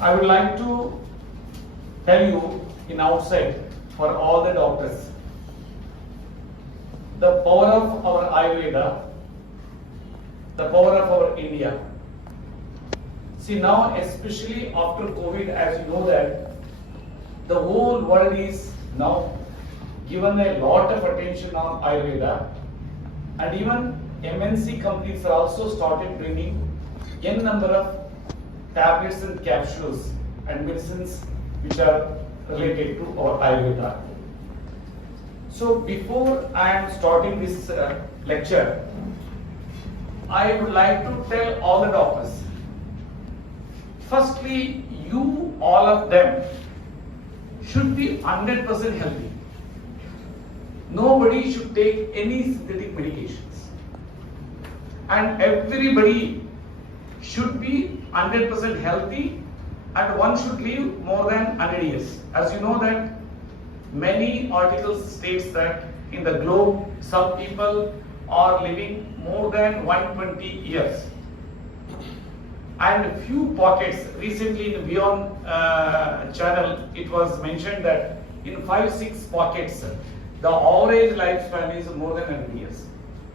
I would like to tell you in outset for all the doctors, the power of our Ayurveda, the power of our India. See now, especially after COVID, as you know that the whole world is now given a lot of attention on Ayurveda, and even MNC companies are also started bringing n number of tablets and capsules and medicines which are related to our Ayurveda. So before I am starting this lecture, I would like to tell all the doctors, firstly, you all of them should be 100% healthy. Nobody should take any synthetic medications, and everybody should be 100% healthy, and one should live more than 100 years. As you know that many articles states that in the globe some people are living more than 120 years, and few pockets recently in Beyond channel it was mentioned that in 5-6 pockets the average lifespan is more than 100 years.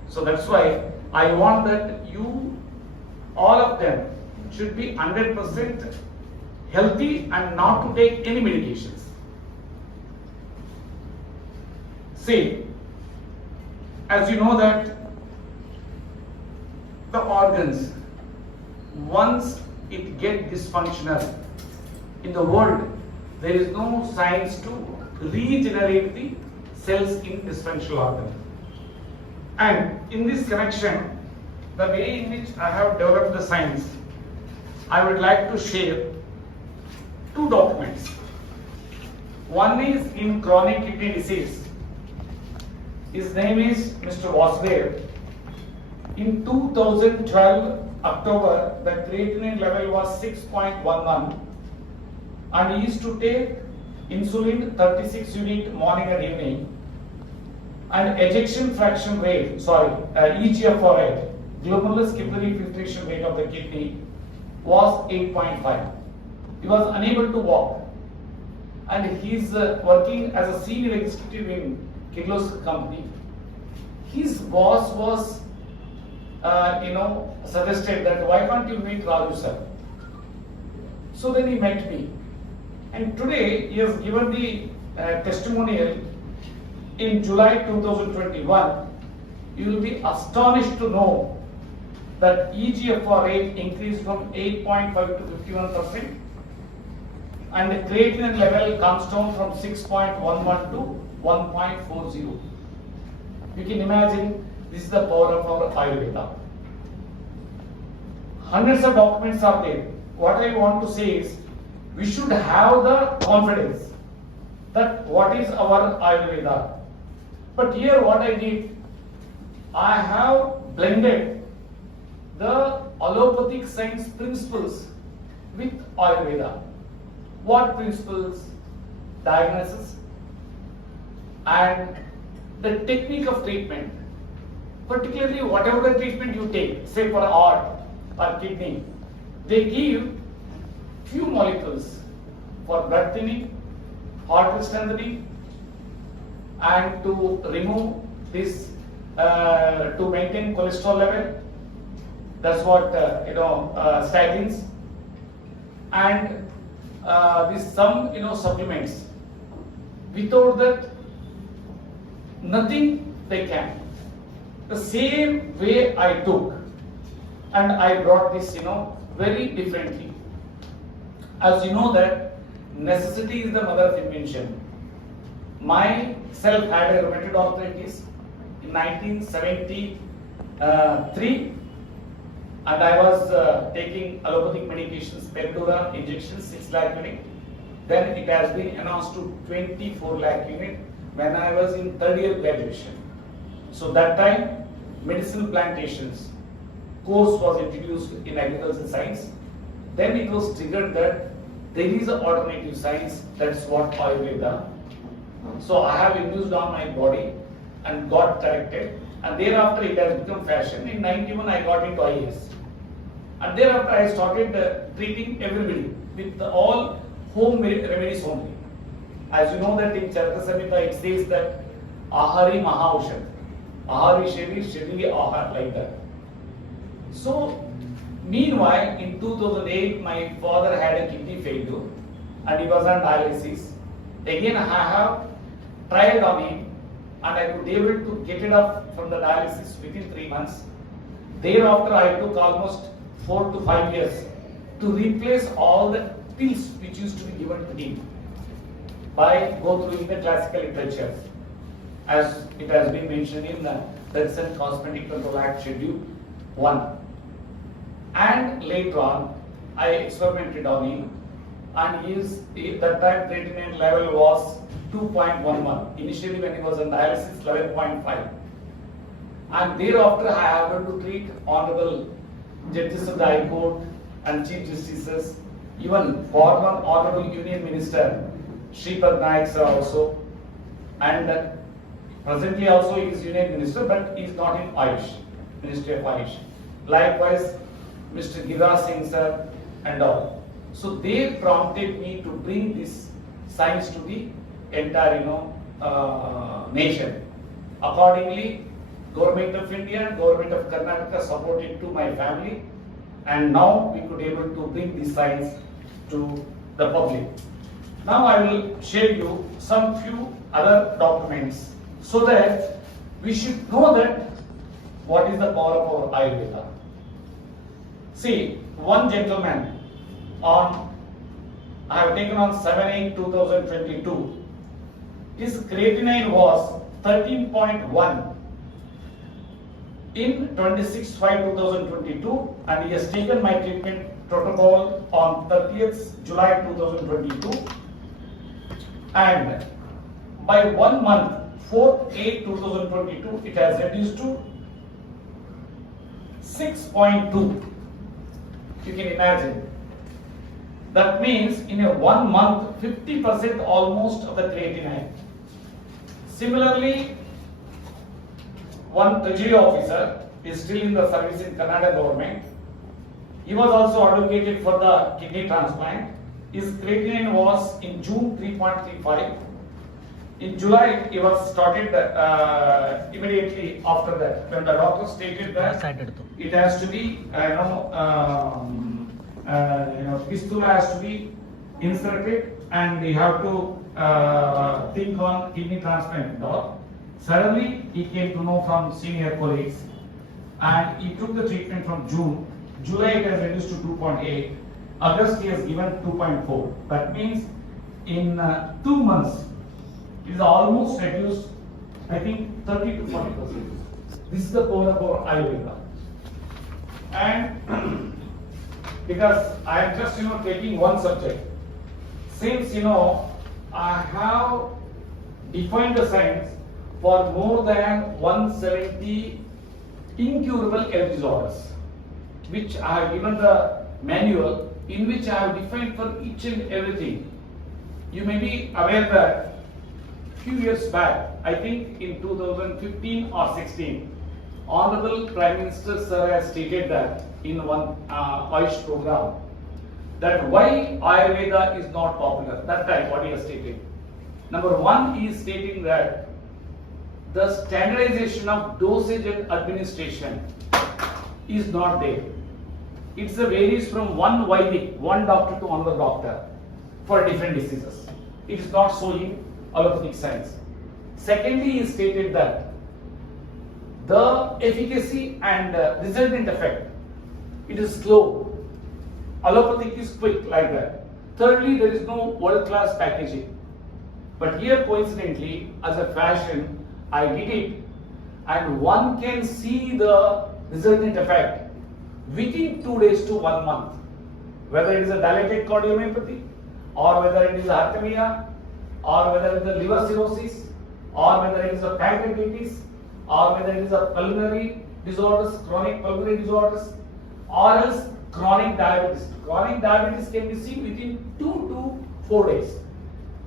So that's why I want that you all of them should be 100% healthy and not to take any medications. See, as you know that the organs, once it get dysfunctional in the world, there is no science to regenerate the cells in dysfunctional organ. And in this connection, the way in which I have developed the science, I would like to share two documents. One is in chronic kidney disease. His name is Mr. Vasudev. In 2012 October, the creatinine level was 6.11, and he used to take insulin 36 unit morning and evening, and ejection fraction rate, EGFR rate, glomerular capillary filtration rate of the kidney was 8.5. He was unable to walk, and he is working as a senior executive in Kirloskar company. His boss was suggested that why can't you meet Raju sir? So then he met me, and today he has given the testimonial in July 2021. You will be astonished to know that EGFR rate increased from 8.5 to 51%, and the creatinine level comes down from 6.11 to 1.40. You can imagine this is the power of our Ayurveda. Hundreds of documents are there. What I want to say is, we should have the confidence that what is our Ayurveda. But here what I did, I have blended the allopathic science principles with Ayurveda. What principles? Diagnosis and the technique of treatment. Particularly whatever the treatment you take, say for heart or kidney, they give few molecules for blood thinning, heart strengthening, and to remove this, to maintain cholesterol level. That's what statins, and this some supplements. Without that, nothing they can. The same way I took, and I brought this very differently. As you know that necessity is the mother of invention. Myself had a rheumatoid arthritis in 1973, and I was taking allopathic medications, Perdura injections, 6 lakh unit. Then it has been announced to 24 lakh unit when I was in 3rd year graduation. So that time, medicinal plantations course was introduced in agricultural science. Then it was triggered that there is an alternative science, that's what Ayurveda. So I have induced on my body and got corrected, and thereafter it has become fashion. In 91 I got into IAS, And thereafter I started treating everybody with all home remedies only. As you know that in Charaka Samhita it says that Ahari Mahaushad. Ahari Sheri, Sheri Ahar, like that. So, meanwhile, in 2008, my father had a kidney failure and he was on dialysis. Again, I have tried on him and I could able to get it up from the dialysis within 3 months. Thereafter, I took almost 4 to 5 years to replace all the pills which used to be given to him by go through in the classical literature. As it has been mentioned in the Medicine Cosmetic Control Act Schedule 1. And later on, I experimented on him, and that time creatinine level was 2.11. Initially, when he was on dialysis, 11.5. And thereafter, I have able to treat honorable judges of the High Court and chief justices, even former honorable Union Minister Shripad Naik sir also, and presently also he is Union Minister, but he is not in Ayush, Ministry of Ayush. Likewise, Mr. Giriraj Singh sir and all. So they prompted me to bring this science to the entire, nation. Accordingly, Government of India and Government of Karnataka supported to my family, and now we could able to bring this science to the public. Now I will share you some few other documents so that we should know that what is the power of our Ayurveda. See, one gentleman I have taken on 7/8/2022, his creatinine was 13.1 in 26/5/2022, and he has taken my treatment protocol on 30th July 2022, and by 1 month, 4/8/2022, it has reduced to 6.2. You can imagine. That means in a 1 month, 50% almost of the creatinine. Similarly, one treasury officer is still in the service in Karnataka government. He was also advocated for the kidney transplant. His creatinine was in June 3.35. In July, he was started immediately after that, when the doctor stated that it has to be, fistula has to be inserted, and you have to think on kidney transplant and all. Suddenly, he came to know from senior colleagues, and he took the treatment from June. July, it has reduced to 2.8. August, he has given 2.4. That means in 2 months, it is almost reduced, I think, 30 to 40%. This is the power of our Ayurveda. And because I am just taking one subject, since I have defined the science for more than 170 incurable health disorders, which I have given the manual in which I have defined for each and everything. You may be aware that few years back, I think in 2015 or 16, Honorable Prime Minister Sir has stated that in one Ayush program, that why Ayurveda is not popular. That time, what he has stated. Number one, he is stating that the standardization of dosage and administration is not there. It varies from one Vedic, one doctor to another doctor for different diseases. It is not so in allopathic science. Secondly, he stated that the efficacy and resultant effect, it is slow. Allopathic is quick, like that. Thirdly, there is no world-class packaging. But here, coincidentally, as a fashion, I did it, and one can see the resultant effect within 2 days to 1 month. Whether it is a dilated cardiomyopathy, or whether it is arrhythmia, or whether it is a liver cirrhosis, or whether it is a pancreatitis, or whether it is a pulmonary disorders, chronic pulmonary disorders, or else chronic diabetes. Chronic diabetes can be seen within 2 to 4 days.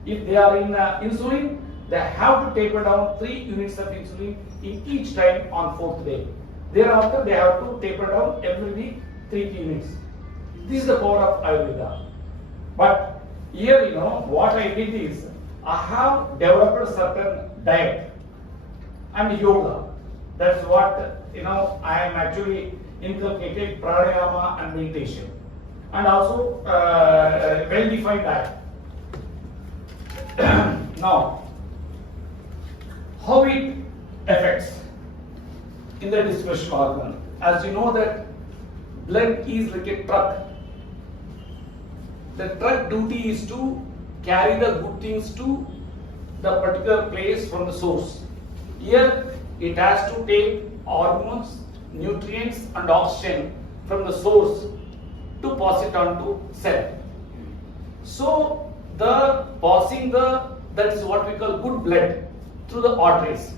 If they are in insulin, they have to taper down 3 units of insulin in each time on 4th day. Thereafter, they have to taper down every week 3 key minutes. This is the power of Ayurveda. But here, what I did is, I have developed a certain diet and yoga. That's what, I am actually inculcated pranayama and meditation. And also well-defined diet. Now, how it affects in the digestion organ. As you know that blood is like a truck. The truck duty is to carry the good things to the particular place from the source. Here it has to take hormones, nutrients and oxygen from the source to pass it on to cell. So that is what we call good blood through the arteries.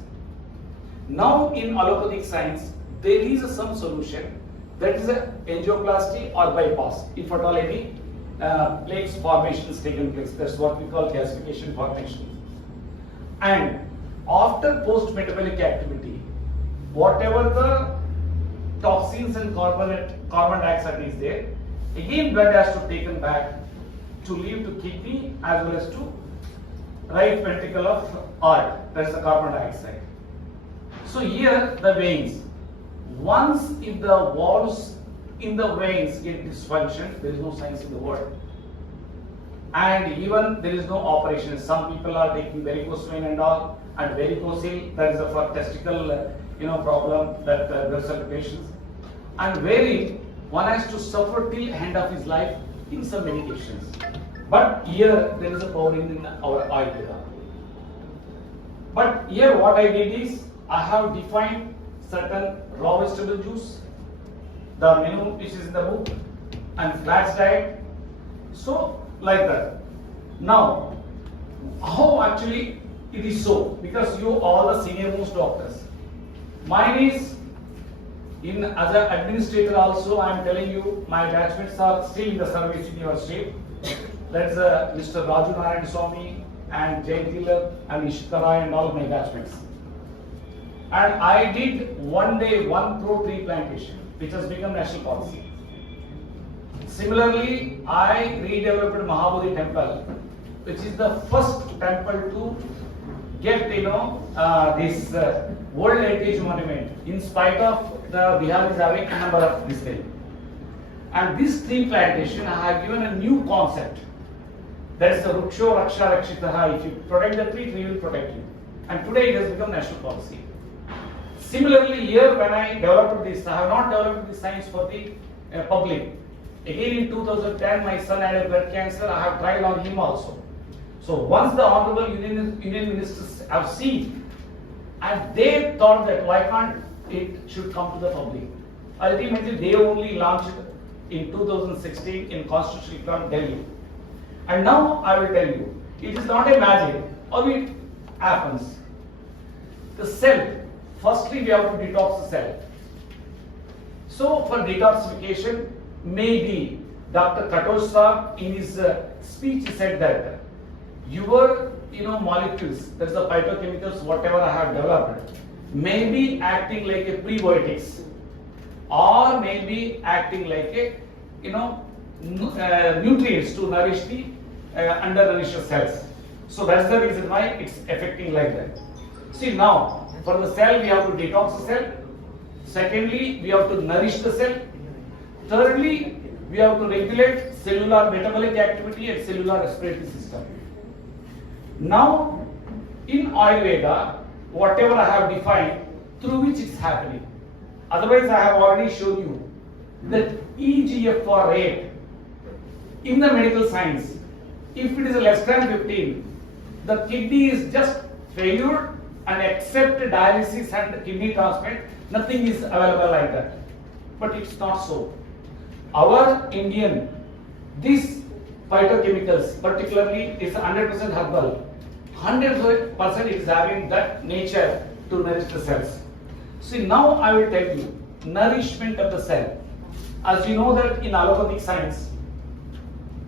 Now in allopathic science, there is some solution, that is a angioplasty or bypass, if at all any plaques formation is taken place. That's what we call calcification formation. And after post-metabolic activity, whatever the toxins and carbon dioxide is there, again blood has to be taken back to leave to kidney as well as to right ventricle of heart. That's the carbon dioxide. So here the veins. Once if the walls in the veins get dysfunction, there is no science in the world. And even there is no operation. Some people are taking varicose vein and all, and varicocele, that is for testicle problem, that blood circulations. And wherein one has to suffer till end of his life in some medications. But here there is a power in our Ayurveda. But here what I did is, I have defined certain raw vegetable juice, the menu which is in the book, and flax diet. So like that. Now, how actually it is so? Because you all the senior most doctors. Mine is as an administrator also. I am telling you, my attachments are still in the service in your state. That's Mr. Raju Narayan Swami and Jay Tiller and Ishikarai and all my attachments. And I did 1 day 1 crore tree plantation, which has become national policy. Similarly, I redeveloped Mahabodhi temple, which is the first temple to get this World Heritage Monument, in spite of the Bihar is having a number of this thing. And this tree plantation, I have given a new concept. That is the Ruksho Raksha Rakshitaha. If you protect the tree, tree will protect you. And today it has become national policy. Similarly, here when I developed this, I have not developed this science for the public. Again in 2010, my son had a blood cancer. I have tried on him also. So once the Honorable Union Ministers have seen, and they thought that why can't it should come to the public. Ultimately, they only launched it in 2016 in Constitutional Plant, Delhi. And now I will tell you, it is not a magic. How it happens? The cell. Firstly, we have to detox the cell. So, for detoxification, maybe Dr. Katosh Sir in his speech said that your molecules, that's the phytochemicals, whatever I have developed, may be acting like a prebiotics, or may be acting like a nutrients to nourish the undernourished cells. So that's the reason why it's affecting like that. See now. For the cell, we have to detox the cell. Secondly, we have to nourish the cell. Thirdly, we have to regulate cellular metabolic activity and cellular respiratory system. Now, in Ayurveda, whatever I have defined, through which it's happening. Otherwise, I have already shown you that EGFR rate in the medical science, if it is less than 15, the kidney is just failure. And except dialysis and kidney transplant, nothing is available like that. But it's not so. Our Indian, these phytochemicals particularly is 100% herbal. 100% is having that nature to nourish the cells. See, now I will tell you, nourishment of the cell. As you know that in allopathic science,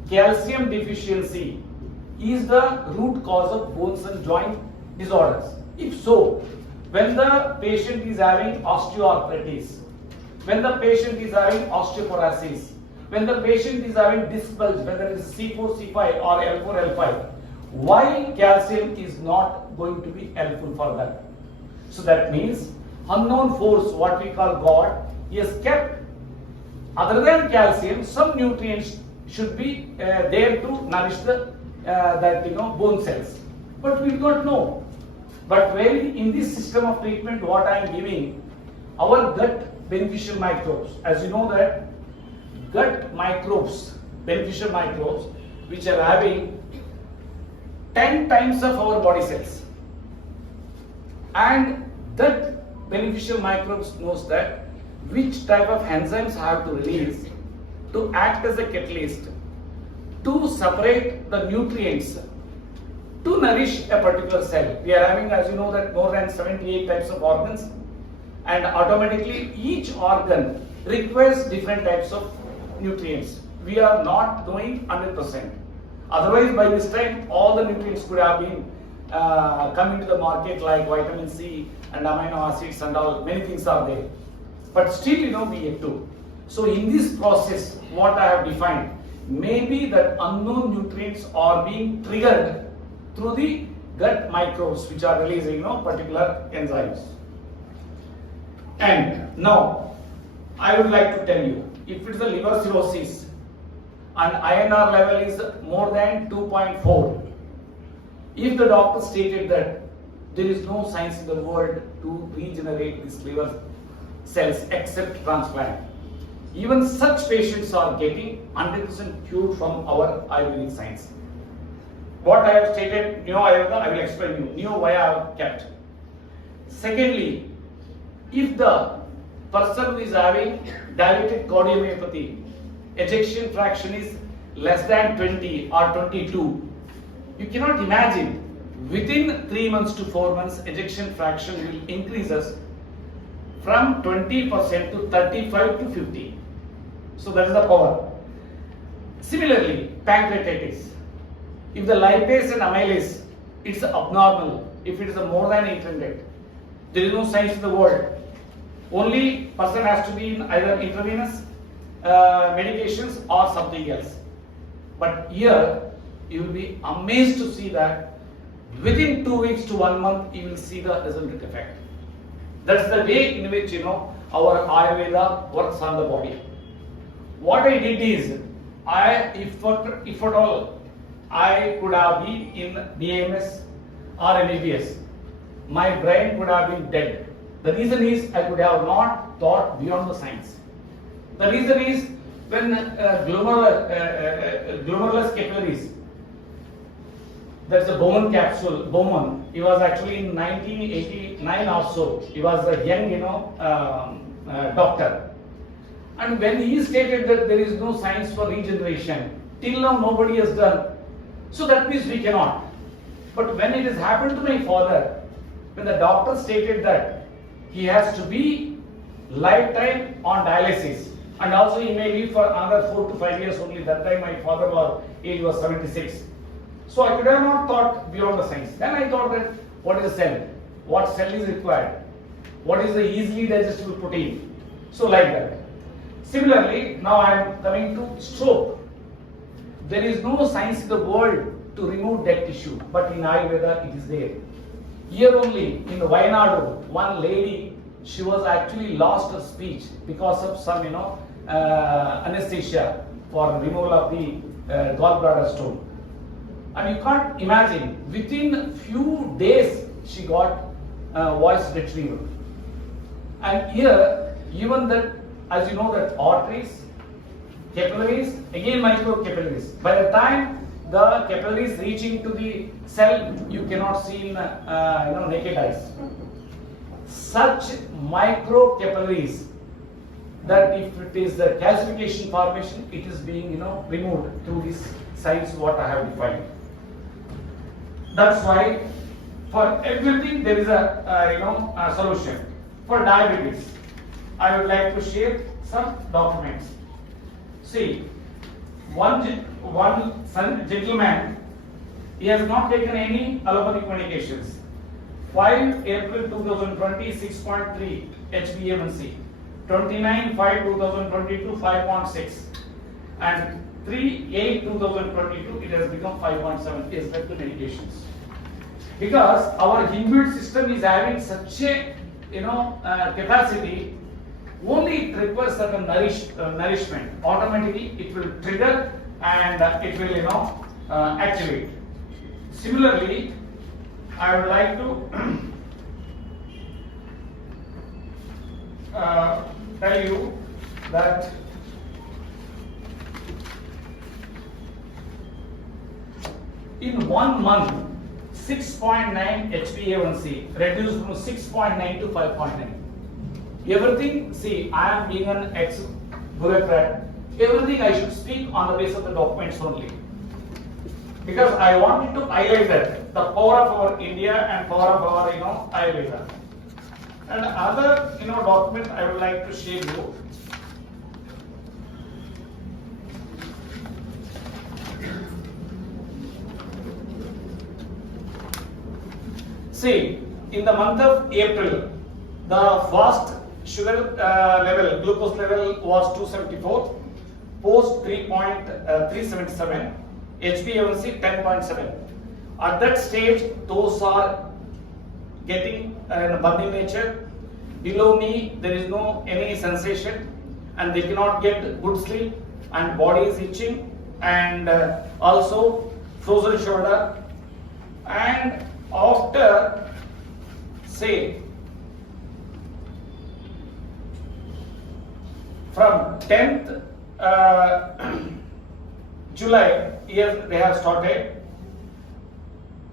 calcium deficiency is the root cause of bones and joint disorders. If so, when the patient is having osteoarthritis, when the patient is having osteoporosis, when the patient is having disc bulge, whether it is C4, C5 or L4, L5, why calcium is not going to be helpful for that? So that means unknown force, what we call God, he has kept, other than calcium, some nutrients should be there to nourish the bone cells. But we do not know. But when in this system of treatment, what I am giving, our gut beneficial microbes, as you know that gut microbes, beneficial microbes, which are having 10 times of our body cells, and that beneficial microbes knows that which type of enzymes have to release to act as a catalyst to separate the nutrients to nourish a particular cell. We are having, as you know, that more than 78 types of organs, and automatically each organ requires different types of nutrients. We are not knowing 100%. Otherwise, by this time, all the nutrients could have been coming to the market, like vitamin C and amino acids and all, many things are there. But still, we yet to. So in this process, what I have defined, maybe that unknown nutrients are being triggered through the gut microbes, which are releasing particular enzymes. And now, I would like to tell you, if it is a liver cirrhosis and INR level is more than 2.4, if the doctor stated that there is no science in the world to regenerate these liver cells except transplant, even such patients are getting 100% cured from our Ayurvedic science. What I have stated, Neo Ayurveda, I will explain you. Neo why I have kept. Secondly, if the person who is having dilated cardiomyopathy, ejection fraction is less than 20 or 22, you cannot imagine within 3 months to 4 months ejection fraction will increase us from 20% to 35 to 50. So that is the power. Similarly, pancreatitis. If the lipase and amylase, it's abnormal. If it is more than 800, there is no science in the world. Only person has to be in either intravenous medications or something else. But here, you will be amazed to see that within 2 weeks to 1 month, you will see the resultant effect. That's the way in which our Ayurveda works on the body. What I did is, if at all I could have been in BAMS or MBBS, my brain could have been dead. The reason is I could have not thought beyond the science. The reason is when glomerulus capillaries, that's a Bowman capsule. Bowman, he was actually in 1989 or so. He was a young, doctor. And when he stated that there is no science for regeneration, till now nobody has done. So that means we cannot. But when it has happened to my father, when the doctor stated that he has to be lifetime on dialysis, and also he may live for another 4 to 5 years only. That time my father age was 76. So I could have not thought beyond the science. Then I thought that what is a cell? What cell is required? What is the easily digestible protein? So like that. Similarly, now I am coming to stroke. There is no science in the world to remove dead tissue, but in Ayurveda it is there. Here only in Wayanadu, one lady, she was actually lost her speech because of some anesthesia for removal of the gallbladder stone. And you can't imagine, within few days she got voice retrieval. And here, even that, as you know, that arteries, capillaries, again micro capillaries. By the time the capillaries reaching to the cell, you cannot see in naked eyes. Such micro capillaries, that if it is the calcification formation, it is being removed through this science what I have defined. That's why for everything there is a solution. For diabetes, I would like to share some documents. See, one gentleman, he has not taken any allopathic medications. 5 April 2020, 6.3 HbA1c. 29/5/2022 5.6, and 3/8/2022 it has become 5.7 is like the medications. Because our inbuilt system is having such a capacity, only it requires certain nourishment. Automatically it will trigger and it will activate. Similarly, I would like to tell you that in 1 month 6.9 HbA1c reduced from 6.9 to 5.9. Everything, see, I am being an ex-bureaucrat. Everything I should speak on the basis of the documents only, because I wanted to highlight that the power of our India and power of our Ayurveda. And other document I would like to share you. See, in the month of April, the fast sugar level, glucose level was 274, post 3.377, HbA1c 10.7. At that stage, those are getting burning nature. Below knee, there is no any sensation, and they cannot get good sleep, and body is itching, and also frozen shoulder. And after, say, from 10th July, here they have started,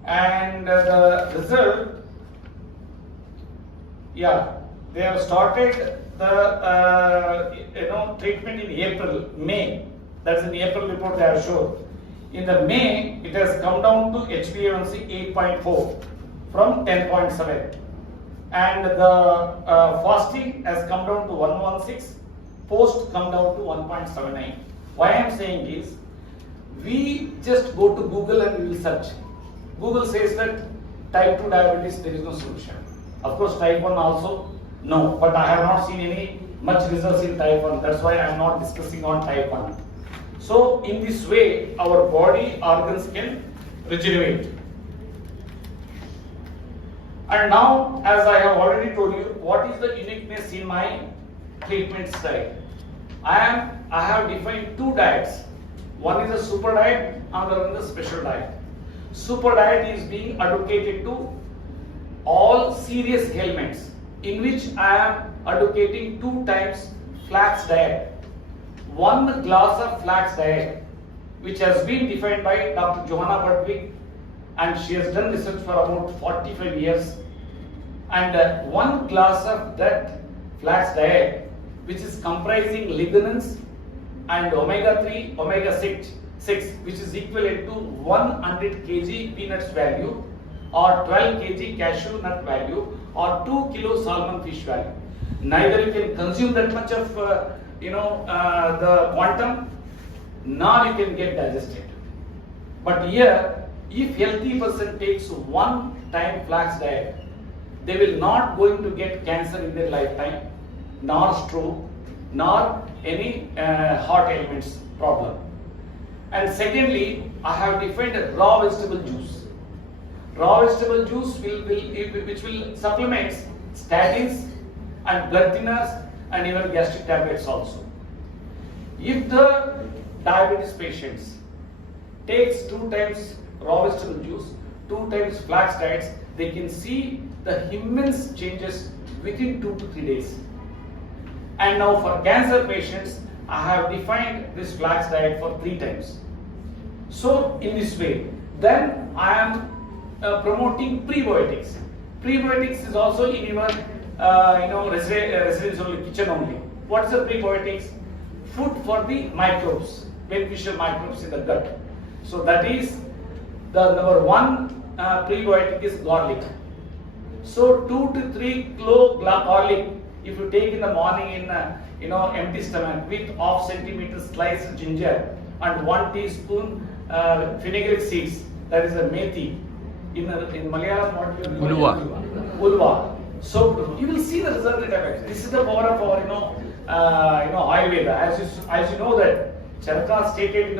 and the result, they have started the treatment in April, May. That's in the April report they have shown. In the May, it has come down to HbA1c 8.4 from 10.7, and the fasting has come down to 116. Post come down to 1.79. Why I am saying is, we just go to Google and we will search. Google says that type 2 diabetes, there is no solution. Of course, type 1 also, no. But I have not seen any much results in type 1. That's why I am not discussing on type 1. So, in this way, our body organs can regenerate. And now, as I have already told you, what is the uniqueness in my treatment style? I have defined 2 diets. One is a super diet, another one is a special diet. Super diet is being advocated to all serious ailments, in which I am advocating 2 times flax diet. 1 glass of flax diet, which has been defined by Dr. Johanna Budwig, and she has done research for about 45 years. And 1 glass of that flax diet, which is comprising lignans and omega-3, omega-6, which is equivalent to 100 kg peanuts value, or 12 kg cashew nut value, or 2 kilo salmon fish value. Neither you can consume that much of the quantum, nor you can get digested. But here, if healthy person takes 1 time flax diet, they will not going to get cancer in their lifetime, nor stroke, nor any heart ailments problem. And secondly, I have defined a raw vegetable juice. Raw vegetable juice which will supplement statins and blood thinners and even gastric tablets also. If the diabetes patients takes 2 times raw vegetable juice, 2 times flax diets, they can see the immense changes within 2 to 3 days. And now for cancer patients, I have defined this flax diet for 3 times. So in this way, then I am promoting prebiotics. Prebiotics is also in your residence only, kitchen only. What is the prebiotics? Food for the microbes, beneficial microbes in the gut. So that is the number 1 prebiotic is garlic. So 2 to 3 clove garlic, if you take in the morning in empty stomach with ½ centimeter sliced ginger and 1 teaspoon fenugreek seeds, that is a methi. In Malayalam, what you Ulva. Ulva. So you will see the resultant effects. This is the power of our Ayurveda. As you know that Charaka stated,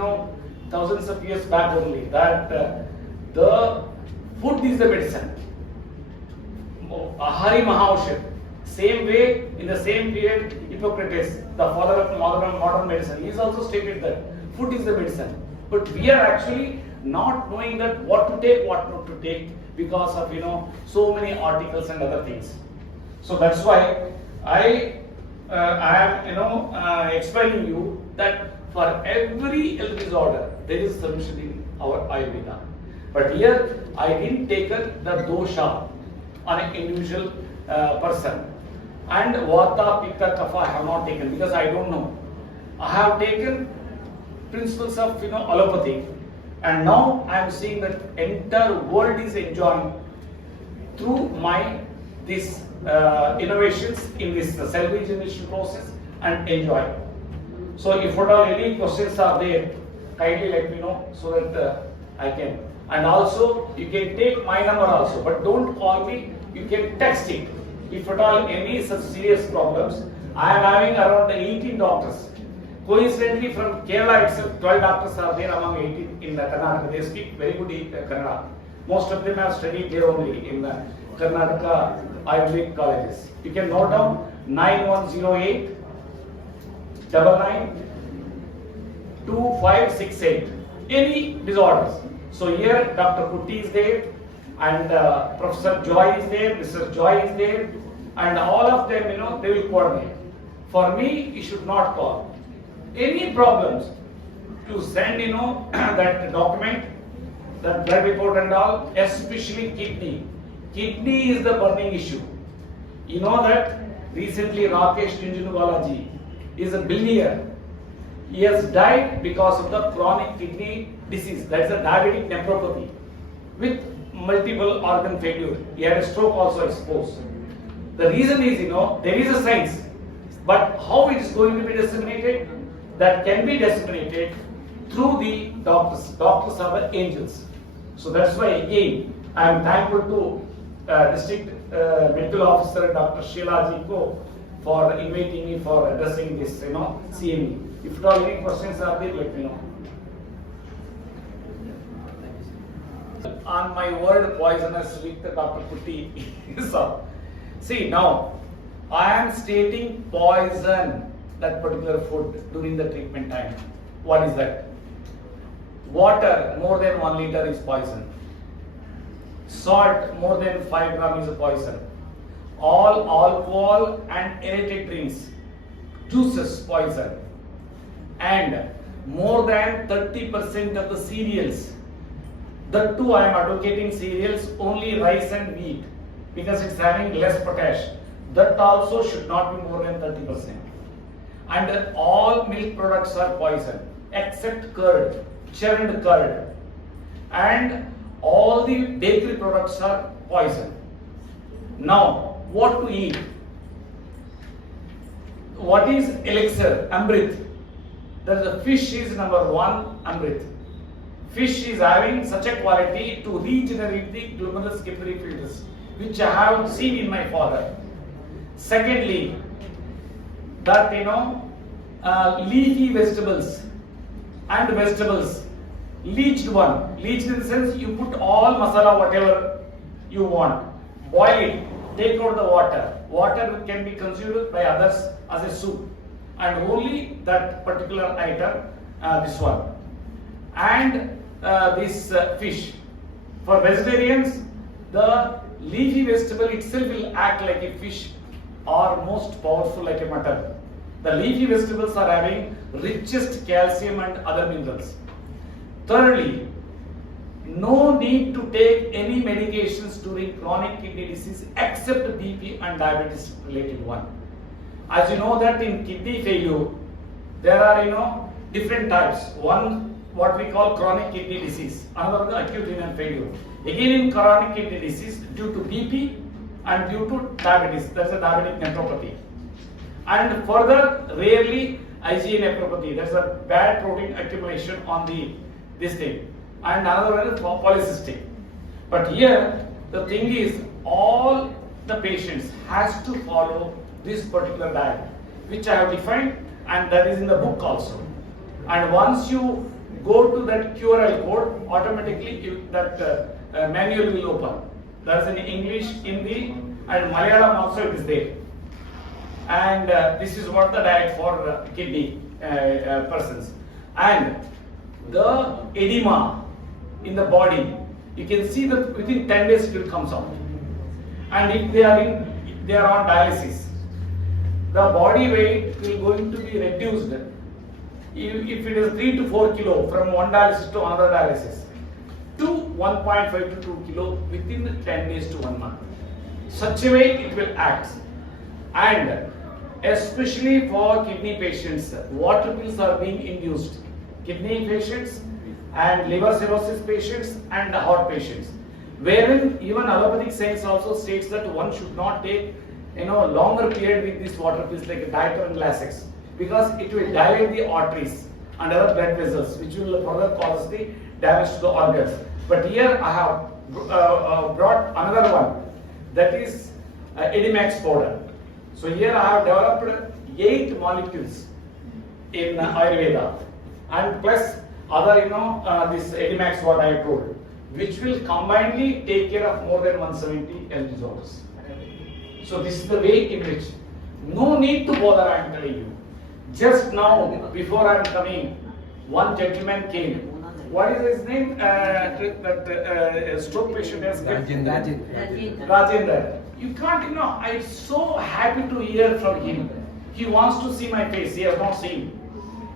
thousands of years back only, that the food is the medicine. Ahari Mahaushad. Same way, in the same period, Hippocrates, the father of modern medicine, he has also stated that food is the medicine. But we are actually not knowing that what to take, what not to take, because of so many articles and other things. So that's why I am explaining you that for every health disorder there is a solution in our Ayurveda. But here I didn't take the dosha on an individual person. And Vata, Pitta, Kapha I have not taken because I don't know. I have taken principles of allopathy, and now I am seeing that entire world is enjoying through my these innovations in this cell regeneration process and enjoy. So if at all any questions are there, kindly let me know so that I can. And also you can take my number also, but don't call me. You can text it. If at all any such serious problems, I am having around 18 doctors. Coincidentally, from Kerala itself, 12 doctors are there among 18 in Karnataka. They speak very good Kannada. Most of them have studied there only in the Karnataka Ayurvedic colleges. You can note down 9108 99 2568. Any disorders. So here Dr. Kuuty is there, and Professor Joy is there, Mr. Joy is there, and all of them, they will coordinate. For me, you should not call. Any problems, to send, that document, that blood report and all, especially kidney. Kidney is the burning issue. You know that recently Rakesh Junjunwala is a billionaire. He has died because of the chronic kidney disease, that is a diabetic nephropathy with multiple organ failure. He had a stroke also, I suppose. The reason is, there is a science, but how it is going to be disseminated? That can be disseminated through the doctors. Doctors are the angels. So that's why again I am thankful to District Medical Officer Dr. Sheila Ji Ko for inviting me for addressing this, CME. If at all any questions are there, let me know. On my word poisonous with Dr. Kuuty. So, see now, I am stating poison, that particular food during the treatment time. What is that? Water more than 1 liter is poison. Salt more than 5 grams is a poison. All alcohol and aerated drinks, juices poison. And more than 30% of the cereals. That too I am advocating cereals, only rice and wheat, because it's having less potash. That also should not be more than 30%. And all milk products are poison except curd, churned curd. And all the bakery products are poison. Now, what to eat? What is elixir? Amrit. That the fish is number one, Amrit. Fish is having such a quality to regenerate the glomerulus capillary filters, which I have seen in my father. Secondly, that leafy vegetables and vegetables, leached one. Leached in the sense you put all masala whatever you want, boil it, take out the water. Water can be consumed by others as a soup, and only that particular item, this one. And this fish. For vegetarians, the leafy vegetable itself will act like a fish or most powerful like a mutton. The leafy vegetables are having richest calcium and other minerals. Thirdly, no need to take any medications during chronic kidney disease except BP and diabetes related one. As you know that in kidney failure, there are different types. One, what we call chronic kidney disease, another the acute renal failure. Again in chronic kidney disease, due to BP and due to diabetes, that's a diabetic nephropathy. And further, rarely IgA nephropathy, that's a bad protein accumulation on this thing. And another one is polycystic. But here, the thing is, all the patients has to follow this particular diet. which I have defined, and that is in the book also. And once you go to that QRL code, automatically that manual will open. That's in English, Hindi, and Malayalam also it is there. And this is what the diet for kidney persons. And the edema in the body, you can see that within 10 days it will come out. And if they are on dialysis, the body weight will going to be reduced. If it is 3 to 4 kilo from one dialysis to another dialysis, to 1.5 to 2 kilo within 10 days to 1 month. Such a way it will act. And especially for kidney patients, water pills are being induced. Kidney patients and liver cirrhosis patients and heart patients. Wherein even allopathic science also states that one should not take longer period with these water pills like Diator and Lasix, because it will dilate the arteries and other blood vessels, which will further cause the damage to the organs. But here I have brought another one, that is Edimax powder. So here I have developed 8 molecules in Ayurveda, and plus other this Edimax what I told, which will combinedly take care of more than 170 health disorders. So this is the way in which no need to bother, I am telling you. Just now, before I am coming, one gentleman came. What is his name? That stroke patient has Rajendra. You can't, I'm so happy to hear from him. He wants to see my face. He has not seen.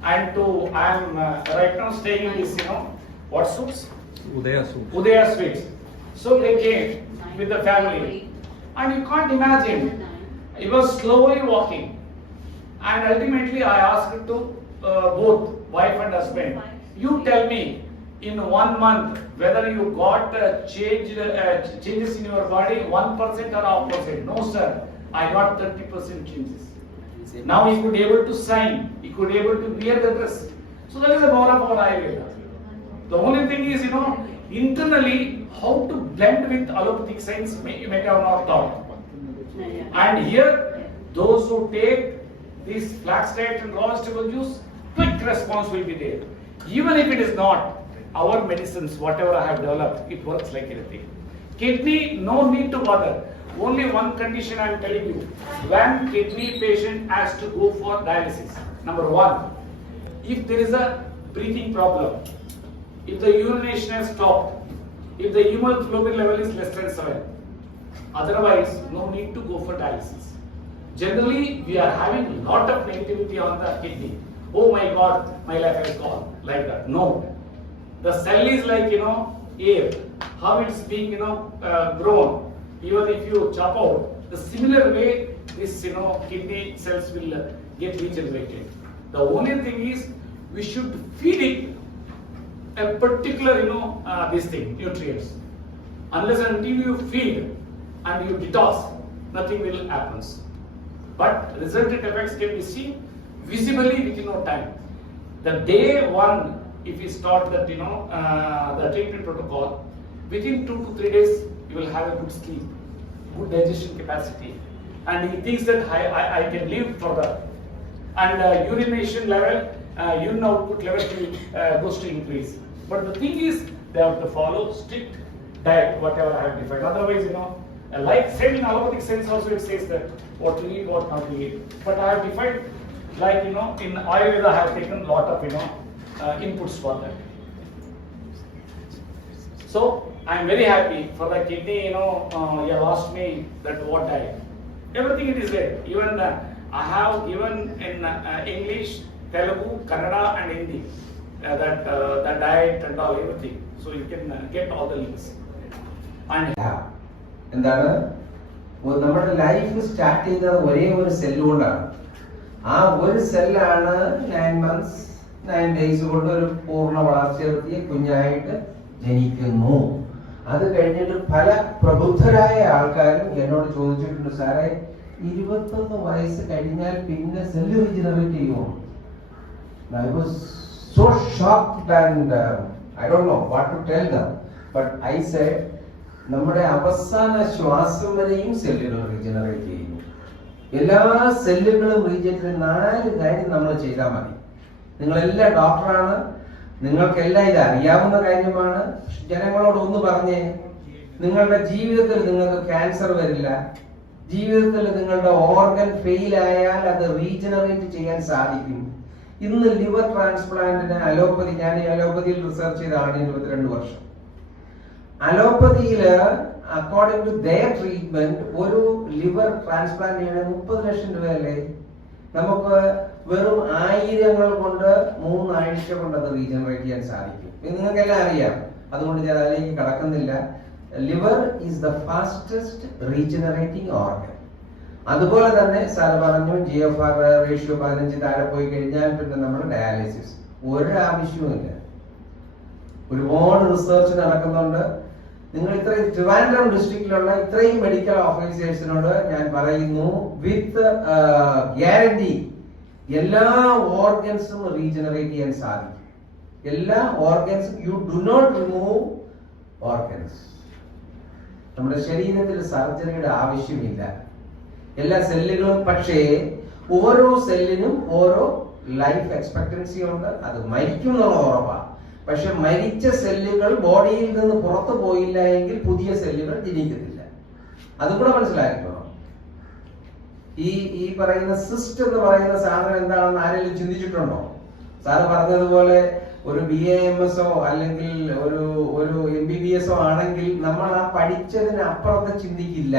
And I am right now staying in this, what suits? Udaya Suites. So they came with the family. And you can't imagine, he was slowly walking. And ultimately I asked to both wife and husband, you tell me in 1 month whether you got changes in your body 1% or half percent. No sir, I got 30% changes. Now he could be able to sign, he could be able to wear the dress. So that is the power of our Ayurveda. The only thing is, internally how to blend with allopathic science you may have not thought. And here, those who take this flax diet and raw vegetable juice, quick response will be there. Even if it is not, our medicines, whatever I have developed, it works like anything. Kidney, no need to bother. Only one condition I am telling you. When kidney patient has to go for dialysis, number 1, if there is a breathing problem, if the urination has stopped, if the hemoglobin level is less than 7, otherwise no need to go for dialysis. Generally, we are having a lot of negativity on the kidney. Oh my God, my life has gone, like that. No. The cell is like, air. How it's being, grown. Even if you chop out, the similar way this, kidney cells will get regenerated. The only thing is, we should feed it a particular, nutrients. Unless until you feed and you detox, nothing will happen. But resultant effects can be seen visibly within no time. The day 1, if you start that, the treatment protocol, within 2 to 3 days, you will have a good sleep, good digestion capacity. And he thinks that I can live further. And urination level, urine output level goes to increase. But the thing is, they have to follow strict diet, whatever I have defined. Otherwise, like same in allopathic sense also it says that what to eat, what not to eat. But I have defined, like, in Ayurveda I have taken a lot of, inputs for that. So, I am very happy for the kidney, you have asked me that what diet. Everything it is there. Even I have given in English, Telugu, Kannada and Hindi, that diet and all, everything. So you can get all the links. And എന്താണ് നമ്മുടെ life start ചെയ്തത് ഒരേ ഒരു സെല്ലുകൊണ്ടാണ്. ആ ഒരു സെല്ലാണ് 9 months 9 days കൊണ്ട് ഒരു പൂർണ്ണ വളർച്ചയെത്തിയ കുഞ്ഞായിട്ട് ജനിക്കുന്നു. അത് കഴിഞ്ഞിട്ട് പല പ്രബുദ്ധരായ ആൾക്കാരും എന്നോട് ചോദിച്ചിട്ടുണ്ട്, സാറേ 21 വയസ്സ് കഴിഞ്ഞാൽ പിന്നെ സെല്ല് റീജനറേറ്റ് ചെയ്യുമോ? I was so shocked and I don't know what to tell them, but I said, നമ്മുടെ അവസാന ശ്വാസം വരെയും സെല്ലുകൾ റീജനറേറ്റ് ചെയ്യുന്നു. എല്ലാ സെല്ലുകളും റീജിയനിലും 4 കാര്യം നമ്മൾ ചെയ്താൽ മതി. നിങ്ങളെല്ലാം ഡോക്ടറാണ്, നിങ്ങൾക്കെല്ലാം ഇത് അറിയാവുന്ന കാര്യമാണ്. ജനങ്ങളോട് ഒന്ന് പറഞ്ഞേ, നിങ്ങളുടെ ജീവിതത്തിൽ നിങ്ങൾക്ക് ക്യാൻസർ വരില്ല, ജീവിതത്തിൽ നിങ്ങളുടെ ഓർഗൻ ഫെയിൽ ആയാൽ അത് റീജനറേറ്റ് ചെയ്യാൻ സാധിക്കും. ഇന്ന് ലിവർ ട്രാൻസ്പ്ലാന്റിന് അലോപ്പതി, ഞാൻ ഈ അലോപ്പതിയിൽ റിസർച്ച് ചെയ്ത ആളാണ് 22 വർഷം. അലോപ്പതിയില് അക്കോർഡിംഗ് ടു ദയർ ട്രീറ്റ്മെന്റ് ഒരു ലിവർ ട്രാൻസ്പ്ലാന്റ് ചെയ്യണേ 30 ലക്ഷം രൂപയല്ലേ. നമുക്ക് വെറും 1000 കൊണ്ട് 3 ആഴ്ച കൊണ്ട് അത് റീജനറേറ്റ് ചെയ്യാൻ സാധിക്കും. നിങ്ങൾക്കെല്ലാം അറിയാം, അതുകൊണ്ട് ഞാൻ അതിലേക്ക് കടക്കുന്നില്ല. Liver is the fastest regenerating organ. അതുപോലെ തന്നെ സാർ പറഞ്ഞു GFR റേഷ്യോ 15 താഴെ പോയി കഴിഞ്ഞാൽ പിന്നെ നമ്മൾ ഡയാലിസിസ്, ഒരാവശ്യവുമില്ല. ഒരുപാട് റിസർച്ച് നടക്കുന്നുണ്ട്. നിങ്ങൾ ഇത്രയും ട്രിവാൻഡ്രം ഡിസ്ട്രിക്റ്റിലുള്ള ഇത്രയും മെഡിക്കൽ ഓഫീസേഴ്സിനോട് ഞാൻ പറയുന്നു, വിത്ത് ഗ്യാരണ്ടി എല്ലാ ഓർഗൻസും റീജനറേറ്റ് ചെയ്യാൻ സാധിക്കും. എല്ലാ ഓർഗൻസും, you do not remove organs. നമ്മുടെ ശരീരത്തിൽ സർജറിയുടെ ആവശ്യമില്ല. എല്ലാ സെല്ലുകളും, പക്ഷേ ഓരോ സെല്ലിനും ഓരോ ലൈഫ് എക്സ്പെക്ടൻസി ഉണ്ട്. അത് മരിക്കും എന്നുള്ള ഉറപ്പാണ്. പക്ഷെ മരിച്ച സെല്ലുകൾ ബോഡിയിൽ നിന്ന് പുറത്തു പോയില്ല എങ്കിൽ പുതിയ സെല്ലുകൾ ജനിക്കത്തില്ല. അതും കൂടെ മനസ്സിലാക്കണം. ഈ പറയുന്ന സിസ്റ്റ് എന്ന് പറയുന്ന സാധനം എന്താണെന്ന് ആരെങ്കിലും ചിന്തിച്ചിട്ടുണ്ടോ? സാറ് പറഞ്ഞതുപോലെ ഒരു BAMS അല്ലെങ്കിൽ ഒരു MBBS ആണെങ്കിൽ നമ്മൾ ആ പഠിച്ചതിന് അപ്പുറത്ത് ചിന്തിക്കില്ല.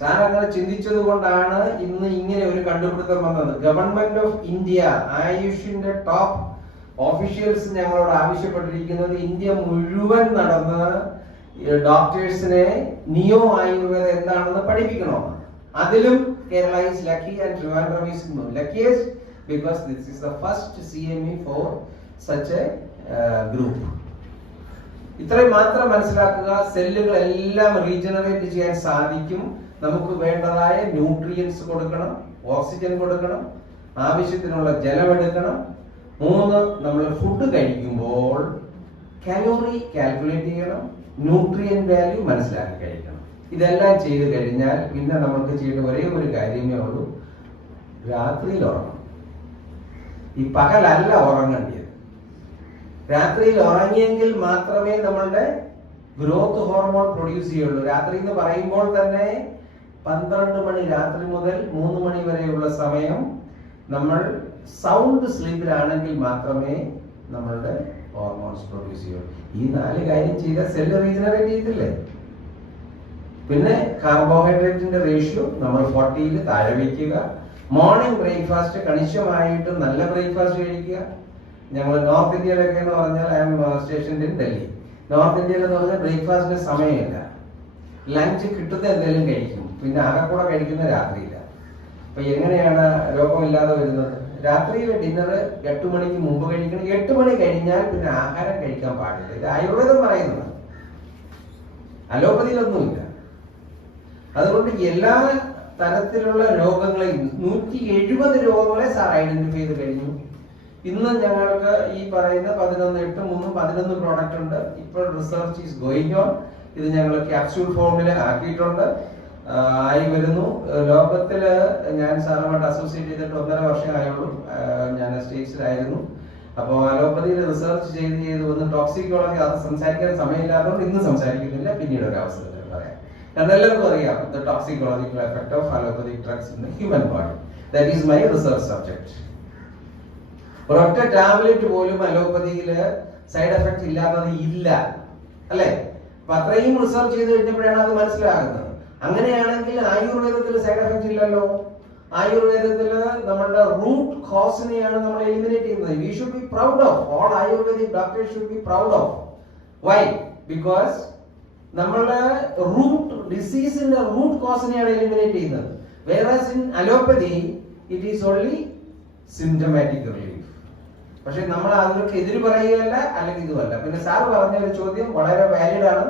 സാർ അങ്ങനെ ചിന്തിച്ചത് കൊണ്ടാണ് ഇന്ന് ഇങ്ങനെ ഒരു കണ്ടുപിടുത്തം വന്നത്. ഗവൺമെന്റ് ഓഫ് ഇന്ത്യ, ആയുഷിന്റെ ടോപ്പ് ഓഫീഷ്യൽസ് ഞങ്ങളോട് ആവശ്യപ്പെട്ടിരിക്കുന്നത് ഇന്ത്യ മുഴുവൻ നടന്ന് ഡോക്ടേഴ്സിനെ നിയോ ആയുർവേദം എന്താണെന്ന് പഠിപ്പിക്കണോ. അതിലും Kerala is lucky and Trivandrum is luckiest because this is the first CME for such a group. ഇത്രയും മാത്രം മനസ്സിലാക്കുക. സെല്ലുകൾ എല്ലാം റീജനറേറ്റ് ചെയ്യാൻ സാധിക്കും. നമുക്ക് വേണ്ടതായ ന്യൂട്രിയൻസ് കൊടുക്കണം, ഓക്സിജൻ കൊടുക്കണം, ആവശ്യത്തിനുള്ള ജലം എടുക്കണം. 3, നമ്മൾ ഫുഡ് കഴിക്കുമ്പോൾ കാലോറി കാൽക്കുലേറ്റ് ചെയ്യണം, ന്യൂട്രിയൻ വാല്യൂ മനസ്സിലാക്കി കഴിക്കണം. ഇതെല്ലാം ചെയ്ത് കഴിഞ്ഞാൽ പിന്നെ നമുക്ക് ചെയ്യേണ്ട ഒരേ ഒരു കാര്യമേ ഉള്ളൂ, രാത്രിയിൽ ഉറങ്ങണം. ഈ പകലല്ല ഉറങ്ങേണ്ടത്. രാത്രിയിൽ ഉറങ്ങിയെങ്കിൽ മാത്രമേ നമ്മളുടെ ഗ്രോത്ത് ഹോർമോൺ പ്രൊഡ്യൂസ് ചെയ്യുള്ളൂ. രാത്രി എന്ന് പറയുമ്പോൾ തന്നെ 12 മണി രാത്രി മുതൽ 3 മണി വരെയുള്ള സമയം നമ്മൾ സൗണ്ട് സ്ലീപ്പിലാണെങ്കിൽ മാത്രമേ നമ്മളുടെ ഹോർമോൺസ് പ്രൊഡ്യൂസ് ചെയ്യുള്ളൂ. ഈ 4 കാര്യം ചെയ്താൽ സെല്ല് റീജനറേറ്റ് ചെയ്തില്ലേ. പിന്നെ കാർബോഹൈഡ്രേറ്റിന്റെ റേഷ്യോ നമ്മൾ 40 താഴെ വയ്ക്കുക. മോർണിംഗ് ബ്രേക്ക്ഫാസ്റ്റ് കണിശമായിട്ട് നല്ല ബ്രേക്ക്ഫാസ്റ്റ് കഴിക്കുക. ഞങ്ങൾ നോർത്ത് ഇന്ത്യയിലൊക്കെ എന്ന് പറഞ്ഞാൽ I am stationed in Delhi. North ഇന്ത്യയിൽ എന്ന് പറഞ്ഞാൽ ബ്രേക്ക്ഫാസ്റ്റിന് സമയമില്ല. ലഞ്ച് കിട്ടുന്ന എന്തെങ്കിലും കഴിക്കും, പിന്നെ ആകെക്കൂടെ കഴിക്കുന്ന രാത്രിയില്ല. അപ്പൊ എങ്ങനെയാണ് രോഗമില്ലാതെ വരുന്നത്? രാത്രിയിലെ ഡിന്നർ 8 മണിക്ക് മുമ്പ് കഴിക്കണം. 8 മണി കഴിഞ്ഞാൽ പിന്നെ ആഹാരം കഴിക്കാൻ പാടില്ല. ഇത് ആയുർവേദം പറയുന്നതാണ്, അലോപ്പതിയിലൊന്നുമില്ല. അതുകൊണ്ട് എല്ലാ തരത്തിലുള്ള രോഗങ്ങളെയും 170 രോഗങ്ങളെ സാർ ഐഡന്റിഫൈ ചെയ്ത് കഴിഞ്ഞു. ഇന്ന് ഞങ്ങൾക്ക് ഈ പറയുന്ന 11 പ്രോഡക്റ്റ് ഉണ്ട്. ഇപ്പോൾ റിസർച്ച് ഈസ് ഗോയിങ് ഓൺ. ഇത് ഞങ്ങൾ ക്യാപ്സ്യൂൾ ഫോമിൽ ആക്കിയിട്ടുണ്ട്, ആയി വരുന്നു. ലോകത്തില് ഞാൻ സാറുമായിട്ട് അസോസിയേറ്റ് ചെയ്തിട്ട് 1.5 വർഷം ആയുള്ളൂ. ഞാൻ സ്റ്റേറ്റ്സിലായിരുന്നു. അപ്പോൾ അലോപ്പതിയിൽ റിസർച്ച് ചെയ്ത് വന്ന് ടോക്സിക്കോളജി അത് സംസാരിക്കാൻ സമയമില്ലാത്തതുകൊണ്ട് ഇന്ന് സംസാരിക്കുന്നില്ല, പിന്നീട് ഒരു അവസരത്തിൽ പറയാം. കാരണം എല്ലാവർക്കും അറിയാം the toxicological effect of allopathic drugs in the human body. That is my research subject. ഒരൊറ്റ ടാബ്ലറ്റ് പോലും അലോപ്പതിയില് സൈഡ് എഫക്ട് ഇല്ലാത്തത് ഇല്ല, അല്ലെ? അപ്പൊ അത്രയും റിസർച്ച് ചെയ്ത് കഴിഞ്ഞപ്പോഴാണ് അത് മനസ്സിലാകുന്നത്. അങ്ങനെയാണെങ്കിൽ ആയുർവേദത്തിൽ സൈഡ് എഫക്ട് ഇല്ലല്ലോ. ആയുർവേദത്തില് നമ്മളുടെ റൂട്ട് കോസിനെയാണ് നമ്മൾ എലിമിനേറ്റ് ചെയ്യുന്നത്. We should be proud of, all ayurvedic doctors should be proud of. Why? Because നമ്മളുടെ റൂട്ട് ഡിസീസിന്റെ റൂട്ട് കോസിനെയാണ് എലിമിനേറ്റ് ചെയ്യുന്നത്. Whereas in allopathy it is only symptomatic relief. പക്ഷെ നമ്മൾ അതിനൊക്കെ എതിര് പറയുകയല്ല, അല്ലെങ്കിൽ ഇതുമല്ല. പിന്നെ സാർ പറഞ്ഞ ഒരു ചോദ്യം വളരെ വാലിഡ് ആണ്.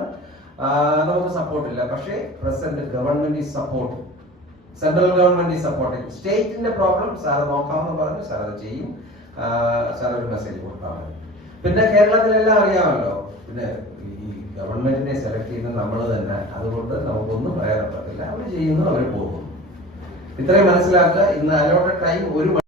നമുക്ക് സപ്പോർട്ടില്ല, പക്ഷേ present government is support, central government is supporting. സ്റ്റേറ്റിന്റെ പ്രോബ്ലം സാർ നോക്കാമെന്ന് പറഞ്ഞു, സാർ അത് ചെയ്യും. സാർ ഒരു മെസ്സേജ് കൊടുത്താൽ മതി. പിന്നെ കേരളത്തിലെല്ലാം അറിയാമല്ലോ, പിന്നെ ഈ ഗവൺമെന്റിനെ സെലക്ട് ചെയ്യുന്നത് നമ്മൾ തന്നെ. അതുകൊണ്ട് നമുക്കൊന്നും പറയാൻ പറ്റില്ല. അവർ ചെയ്യുന്നു, അവർ പോകുന്നു. ഇത്രയും മനസ്സിലാക്കുക. ഇന്ന് അലോട്ടഡ് ടൈം 1 മണി.